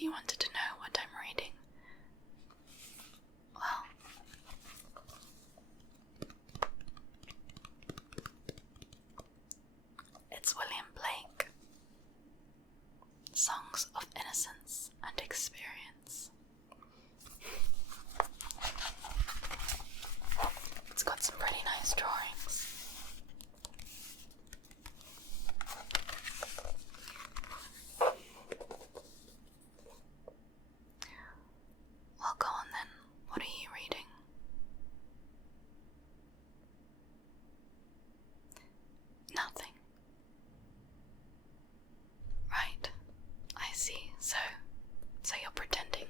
You wanted to know what I'm reading? Well, it's William Blake, Songs of Innocence and Experience. It's got some pretty nice drawings. Well, go on then. What are you reading? Nothing. Right. I see. So you're pretending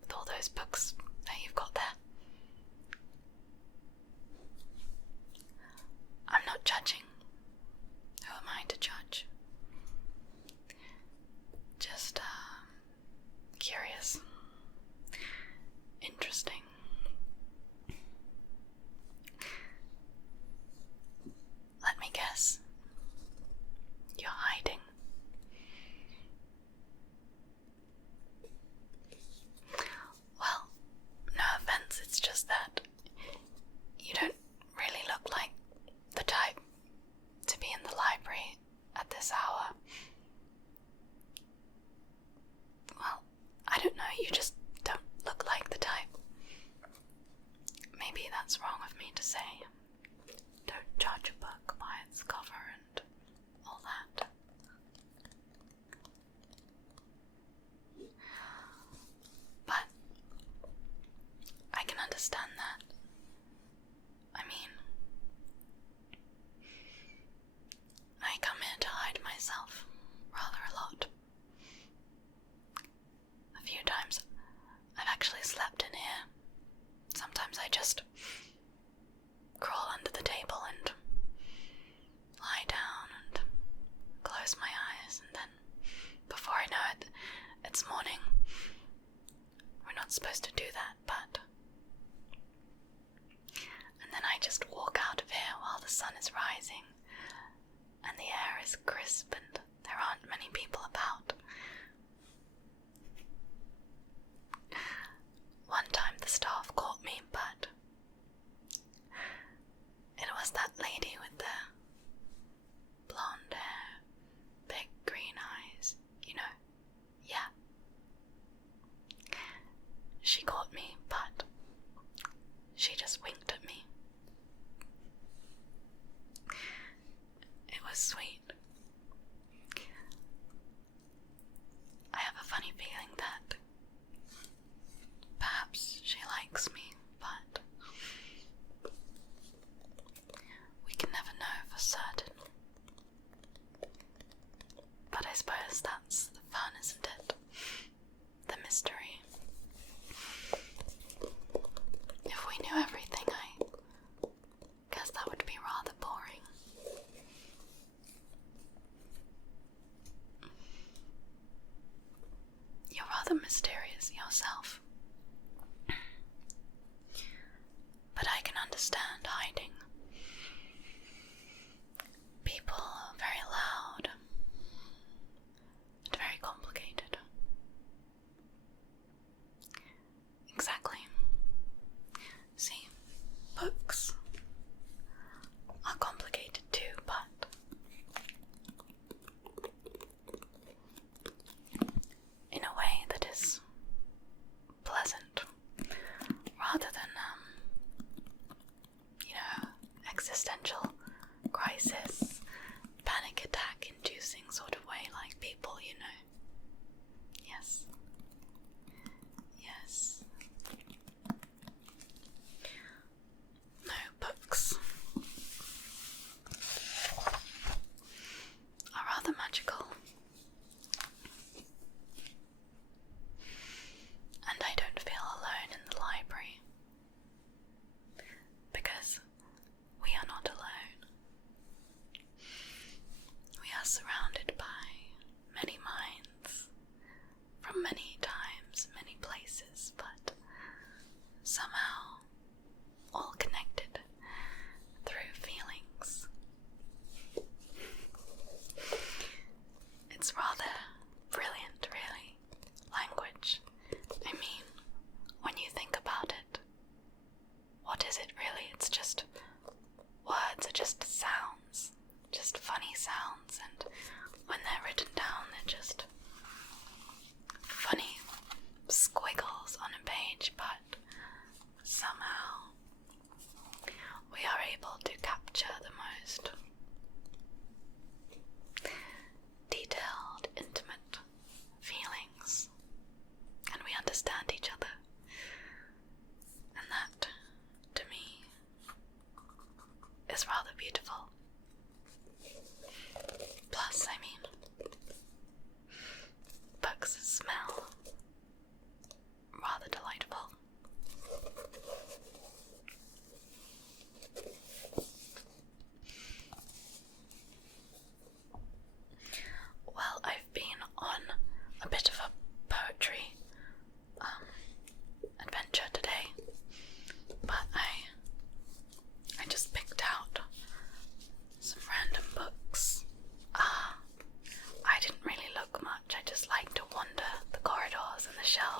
with all those books that you've got there. I'm not judging. Who am I to judge? Just, curious. Interesting. Let me guess. You're hiding. Well, no offense, it's just that you don't really look like the type to be in the library at this hour. Well, I don't know, you just don't look like the type. Maybe that's wrong of me to say. Don't judge a book by its cover and all that. But I can understand that. I mean, I come here to hide myself rather a lot. A few times I've actually slept in here. Sometimes I just crawl under the table and lie down and close my eyes, and then before I know it, it's morning. We're not supposed to do that, but... And then I just walk out of here while the sun is rising, and the air is crisp and there aren't many people about. One time the staff caught me, but it was that lady with the blonde hair, big green eyes, you know. Yeah. She caught me, but she just winked at me. It was sweet. I have a funny feeling that perhaps she likes me, but we can never know for certain. But I suppose that's the fun, isn't it? The mystery. If we knew everything, I guess that would be rather boring. You're rather mysterious yourself. But I can understand hiding. People are very loud and very complicated. Exactly. See, books are complicated too, but in a way that is pleasant, rather than, existential crisis, panic attack inducing sort of way, like people, you know. Yes. Yes. No, books are rather magical. And I don't feel alone in the library, because we are not alone. We are surrounded by many minds, from many times, many places, but somehow all connected through feelings. It's rather brilliant, really.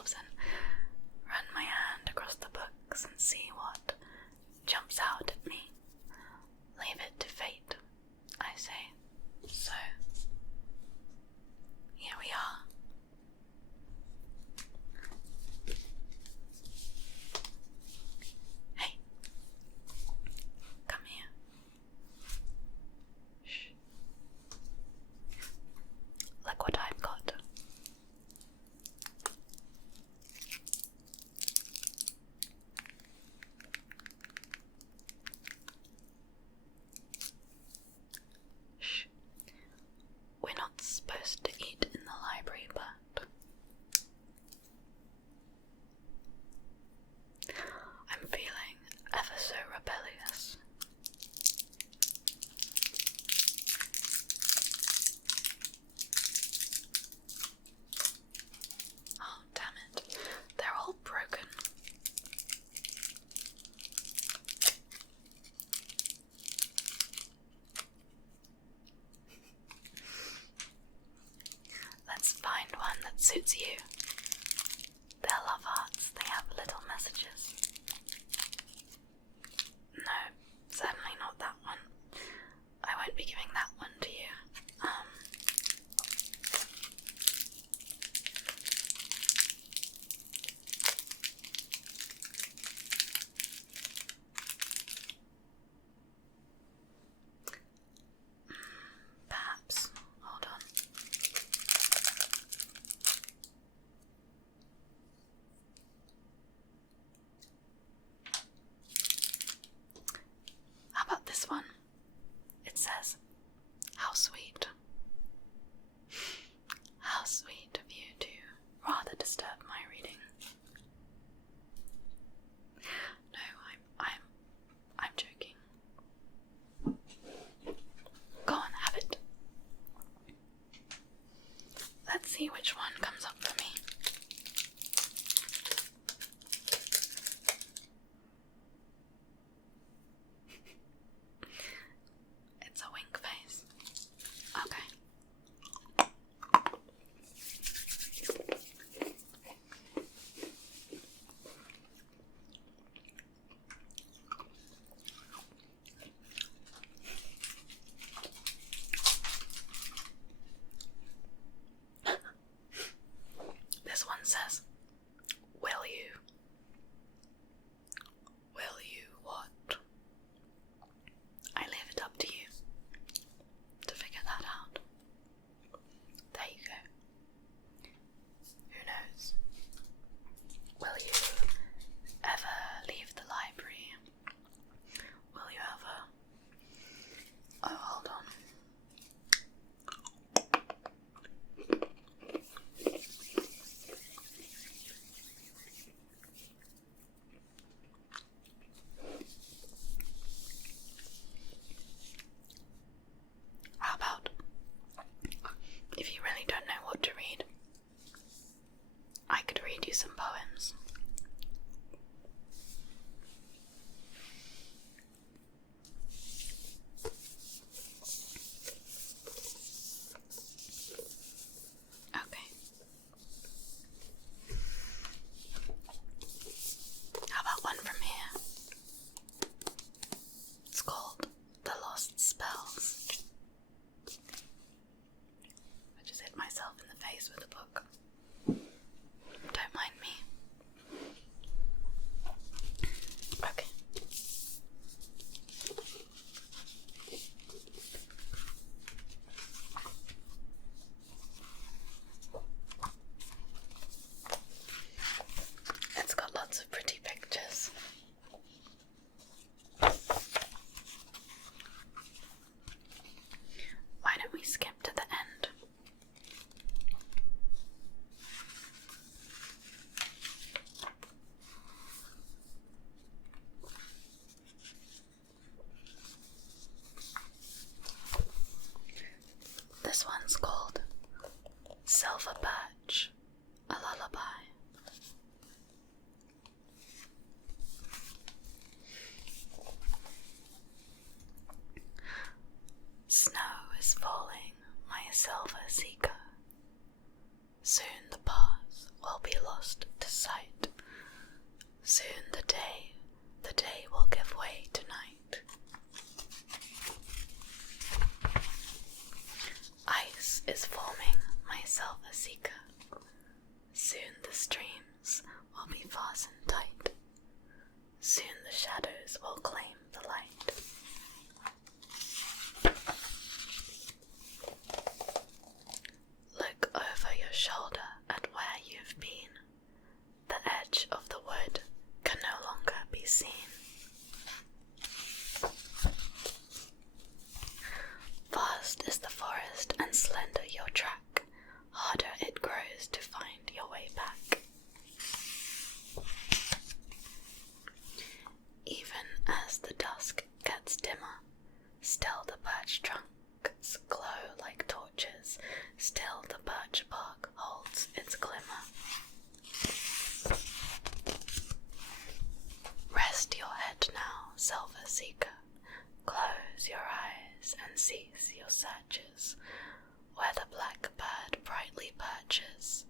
shelves and run my hand across the books and see what jumps out at me. Leave it to fate, I say. So, here we are. Hey, come here. Shh. Look what I've got. Shh. We're not supposed to eat in the library, but I'm feeling ever so rebellious. Oh, damn it. They're all broken. Let's find one that suits you. They're love hearts. They have little messages. No, certainly not that one. I won't be giving that one to you. Perhaps. Hold on. How about this one? It says, "How sweet. How sweet of you to rather disturb my reading." No, I'm joking. Go on, have it. Let's see which one comes up for me. It's a wink face. Okay. This one says, Will you what? I leave it up to you to figure that out. There you go. Who knows? Will you ever leave the library? Will you ever... Oh, hold on. How about, if you really don't know what to read, I could read you some poems. Okay. How about one from here? It's called The Lost Spells. I just hit myself in the face with a book. Don't mind me. Okay. It's got lots of pretty pictures. Why don't we skip to the end? This one's called Silver Birch, a Lullaby. Snow is falling, my silver seeker. Soon the paths will be lost to sight. Soon the day will give way to night. Ice is forming, my silver seeker. Soon the streams will be fastened tight. Soon the shadows will claim the light. Look over your shoulder at where you've been. The edge of the wood can no longer be seen. Vast is the forest and slender your track. Harder it grows to find your way back. Even as the dusk gets dimmer, still the birch trunks glow like torches, still the birch bark holds its glimmer. Rest your head now, silver seeker, close your eyes and cease your searches, where the blackbird brightly perches,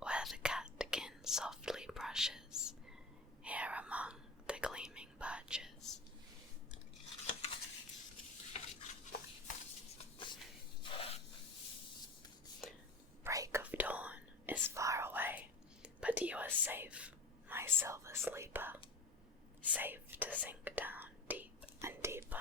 where the catkin softly brushes, here among the gleaming birches. Break of dawn is far away, but you are safe, my silver sleeper, safe to sink down deep and deeper.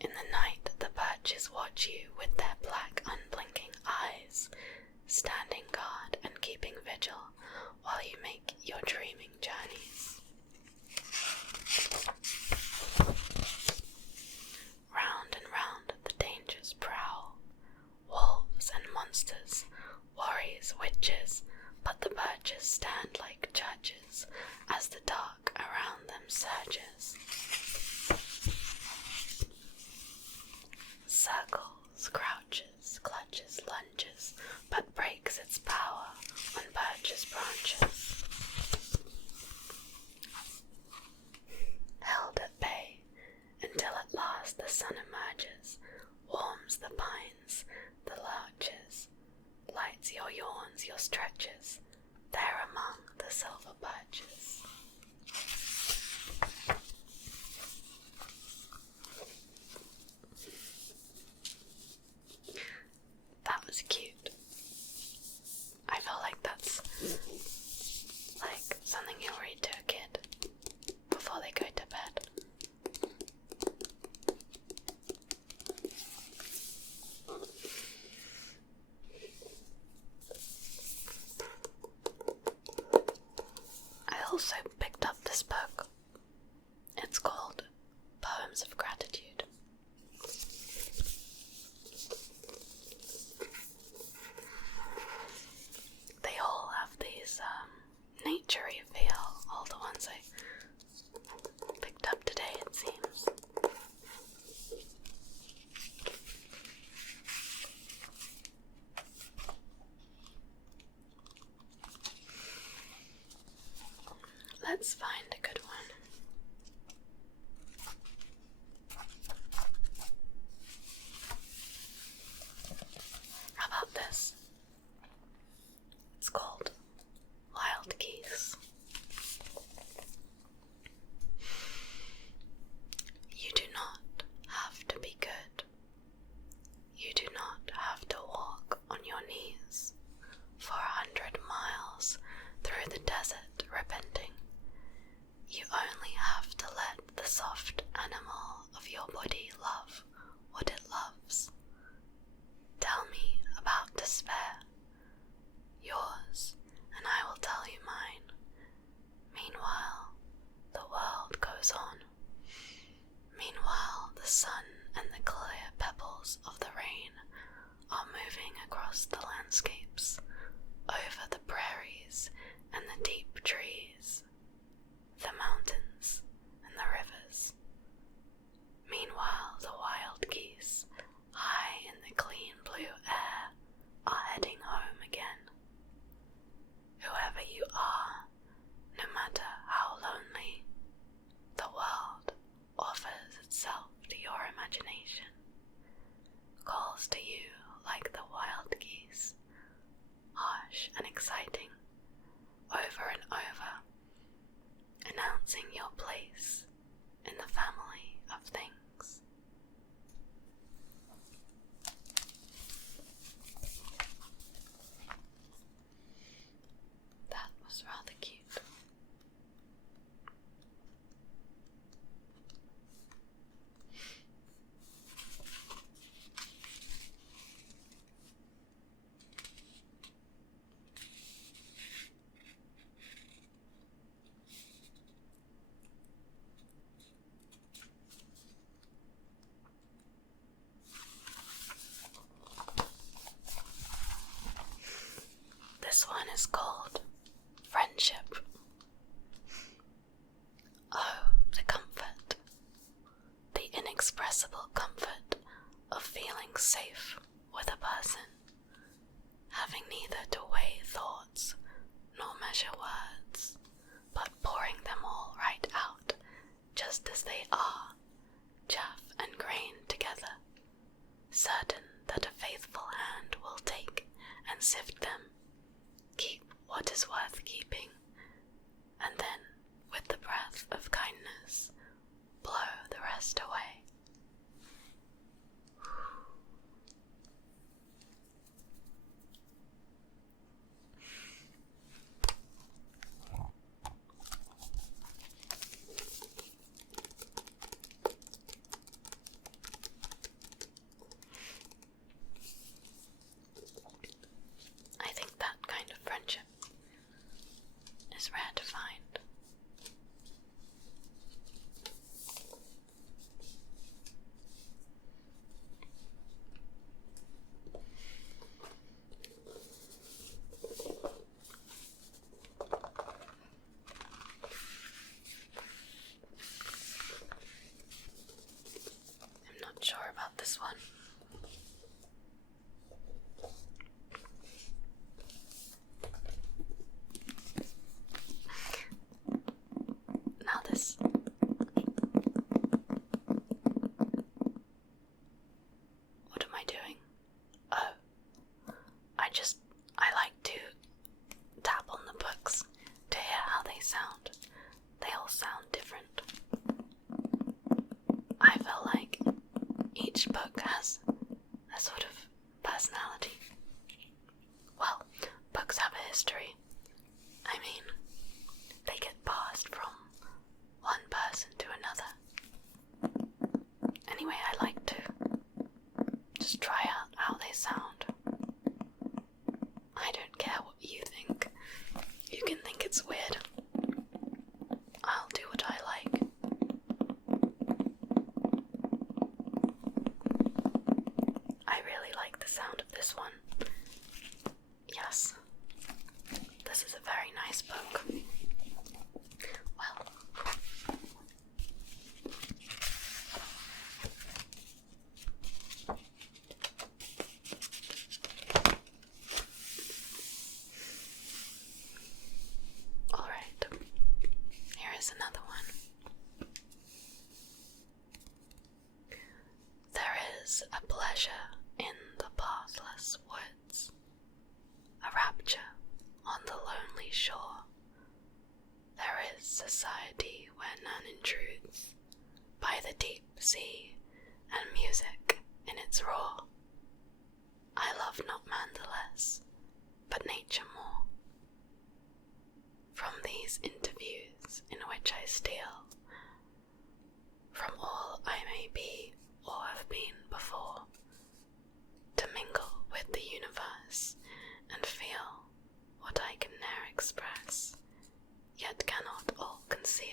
In the night the birches watch you with their black unblinking eyes, standing guard and keeping vigil while you make your dreaming journeys. Round and round the dangers prowl, wolves and monsters, worries, witches, but the birches stand like churches as the dark around them surges. Circles, crouches, clutches, lunges, but breaks its power on birches' branches. Held at bay until at last the sun emerges, warms the pines, the larches, lights your yawns, your stretches, there among the silver birches. That was cute. I feel like that's like something you'll read to a kid before they go to bed. I also picked up this book. It's called Poems of Gratitude. They all have these nature-y feel, all the ones I picked up today, it seems. Let's find a good one. How about this? It's called Wild Geese. You do not have to be good. You do not have to walk on your knees for 100 miles through the desert repenting. You only have to let the soft animal of your body love what it loves. Tell me about despair, yours, and I will tell you mine. Meanwhile, the world goes on. Meanwhile, the sun and the clear pebbles of the rain are moving across the landscapes, over the prairies and the deep trees, the mountains and the rivers. Meanwhile, the wild geese, high in the clean blue air, are heading home again. Whoever you are, no matter how lonely, the world offers itself to your imagination, calls to you like the wild geese. exciting, over and over, announcing your place in the family of things. That was rather cute. This one is called Friendship. Oh, the comfort, the inexpressible comfort of feeling safe with a person, having neither to weigh thoughts nor measure words, but pouring them all right out, just as they are, chaff and grain together, certain that a faithful hand will take and sift them, keep what is worth keeping, and then, with the breath of kindness, blow the rest away. I think that kind of friendship is rare to find. I'm not sure about this one. Now this. What am I doing? Oh, I like to tap on the books to hear how they sound. They all sound different. I feel like each book has a sort of personality. Well, books have a history. I mean, they get passed from one person to another. Anyway, I like to just try out how they sound. I don't care what you think. You can think it's weird. I'll do what I like. I really like the sound of this one. Yes, this is a very nice book. Well, alright, here is another one. There is a pleasure in the pathless woods, a rapture on the lonely shore. There is society where none intrudes, by the deep sea and music in its roar. I love not man the less, but nature more. From these interviews in which I steal, from all I may be or have been before, to mingle with the universe and feel what I can ne'er express, yet cannot all conceal.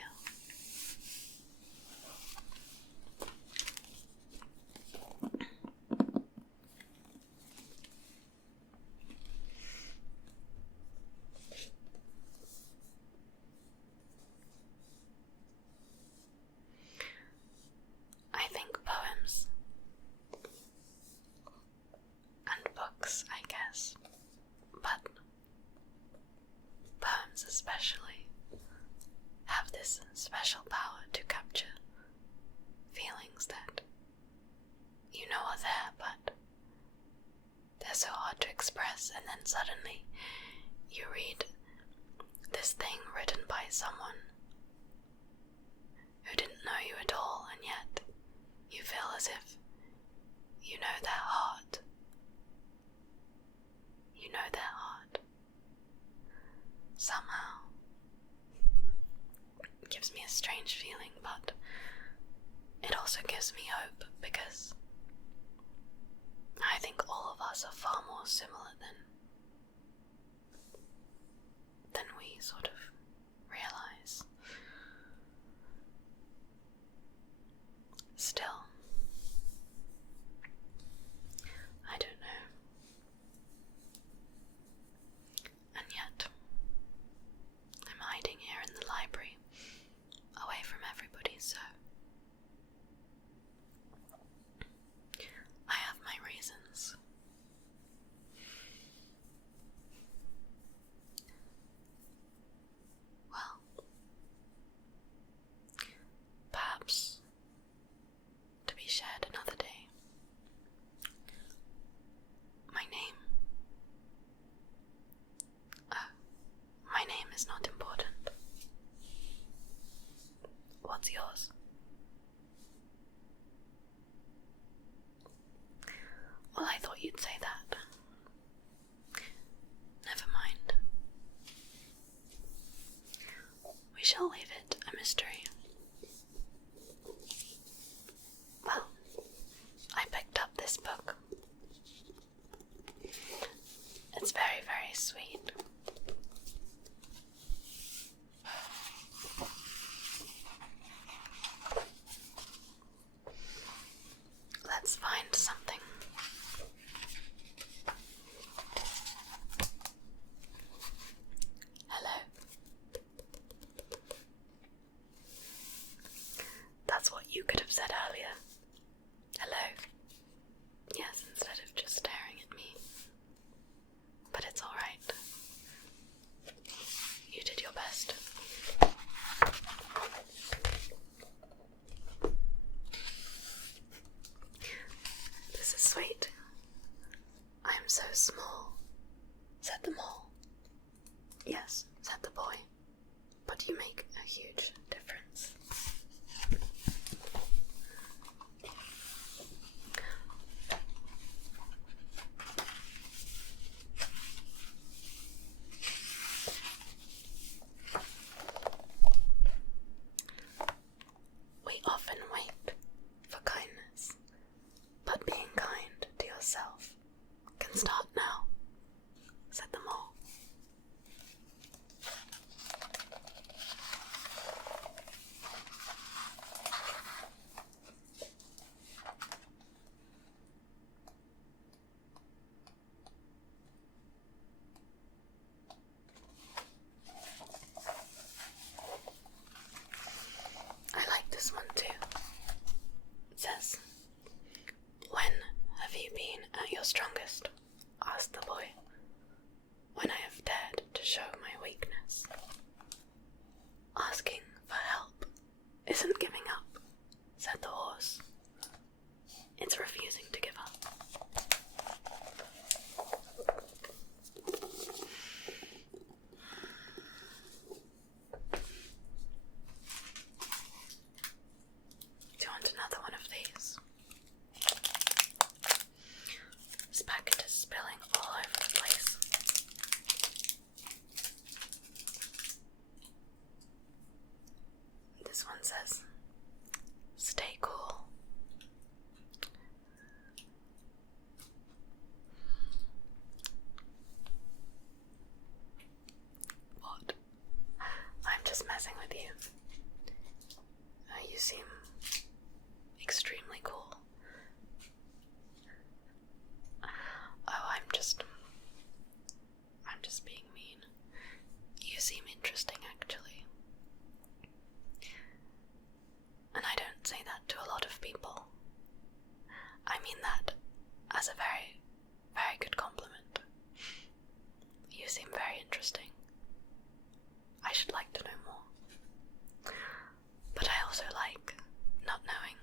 I think poems and books, I guess, but poems especially have this special power to capture feelings that you know are there, but they're so hard to express, and then suddenly you read this thing written by someone who didn't know you at all, and yet you feel as if you know their heart. You know their heart. Somehow. It gives me a strange feeling, but it also gives me hope, because I think all of us are far more similar than we sort of realize. Still, I don't know. And yet, I'm hiding here in the library, away from everybody, so I have my reasons. Well, perhaps to be shared another day. My name. My name is not important. What's yours? Well, I thought you'd say that. Never mind. We shall leave it a mystery. Well, I picked up this book. It's very, very sweet. Let's find something. Hello. That's what you could have said earlier. Hello. Yes, instead of just staring at me. But it's alright. You did your best. This is sweet. I am so small, said the mole. Yes, said the boy, but you make a huge difference. We often wait for kindness, but being kind to yourself can start now, said the mole. I like this one too. It says, "When have you been at your strongest?" asked the boy. "When I have dared to show my weakness." "Asking for help isn't giving up," said the horse. "It's refusing to give up." Do you want another one of these? This packet is spilling all over the place. This one says, "Stay cool." What? I'm just messing with you. You seem extremely cool. Oh, I'm just being mean. You seem interesting, actually. And I don't say that to a lot of people. I mean that as a very, very good compliment. You seem very interesting. I should like to know more. But I also like not knowing.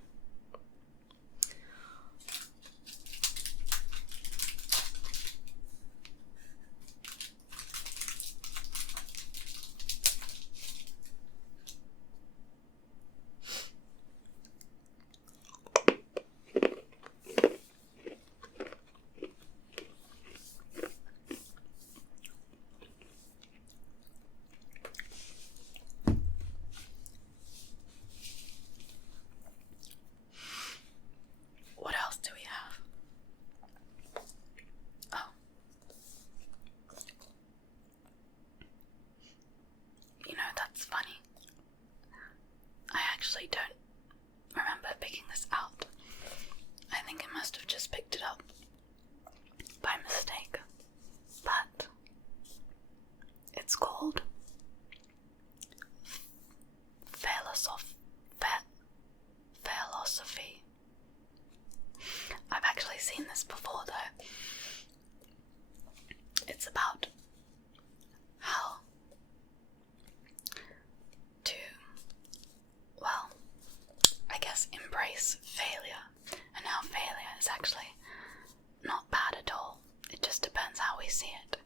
just depends how we see it.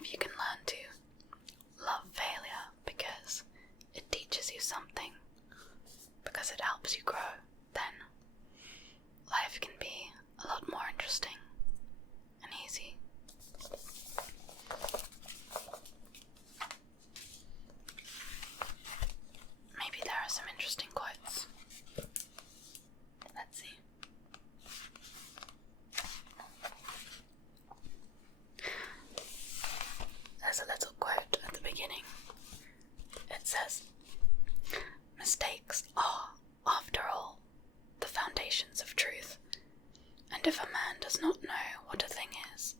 If you can learn to love failure because it teaches you something, because it helps you grow, then life can be a lot more interesting and easy. Maybe there are some interesting quotes. Let's see. There's a little quote at the beginning. It says, "Mistakes are, after all, the foundations of truth, and if a man does not know what a thing is,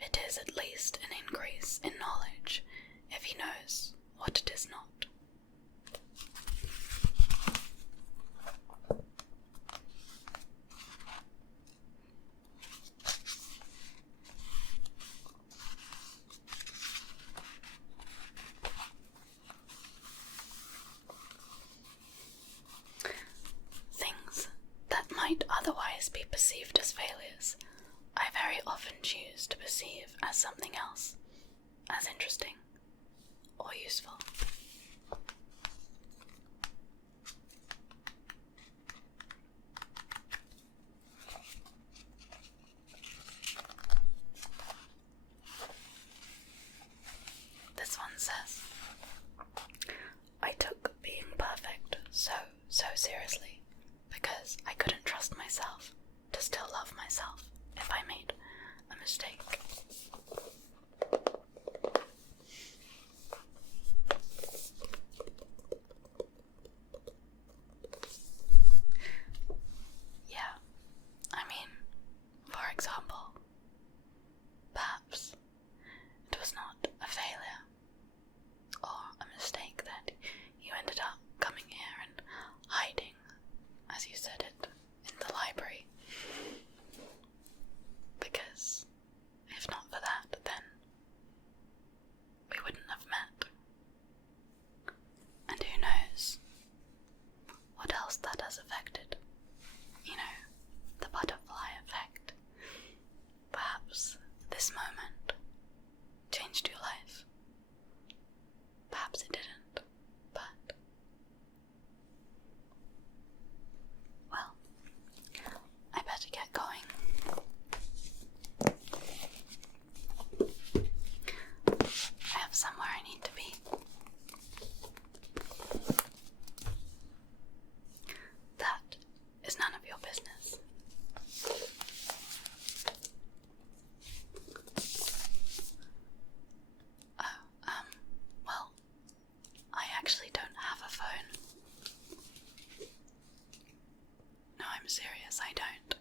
it is at least an increase in knowledge if he knows what it is not." Things that might otherwise be perceived as failures, I very often choose to perceive as something else, as interesting or useful. This one says, "I took being perfect so seriously because I couldn't trust myself to still love myself if I made a mistake." Yeah, I mean, for example, perhaps it was not a failure or a mistake that you ended up coming here and hiding, as you said it, in the library. Because if not for that, then we wouldn't have met. And who knows what else that has affected. You know, the butterfly effect. Perhaps this moment changed your life. Perhaps it didn't, but, well, I better get going. I have somewhere I need to be. That is none of your business. Oh, well, I actually don't have a phone. No, I'm serious, I don't.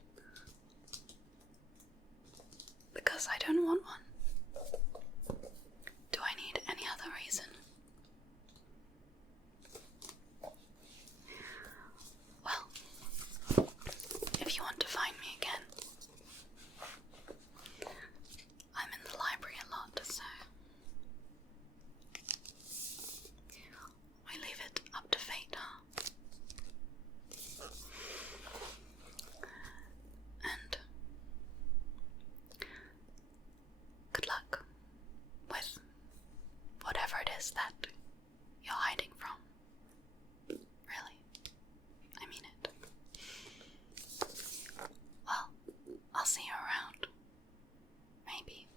Because I don't want one. Do I need any other reason? Well, if you want to find me again, I'm in the library a lot, so we leave it up to fate, huh? And good luck with whatever it is that you're hiding from. Really. I mean it. Well, I'll see you around. Maybe.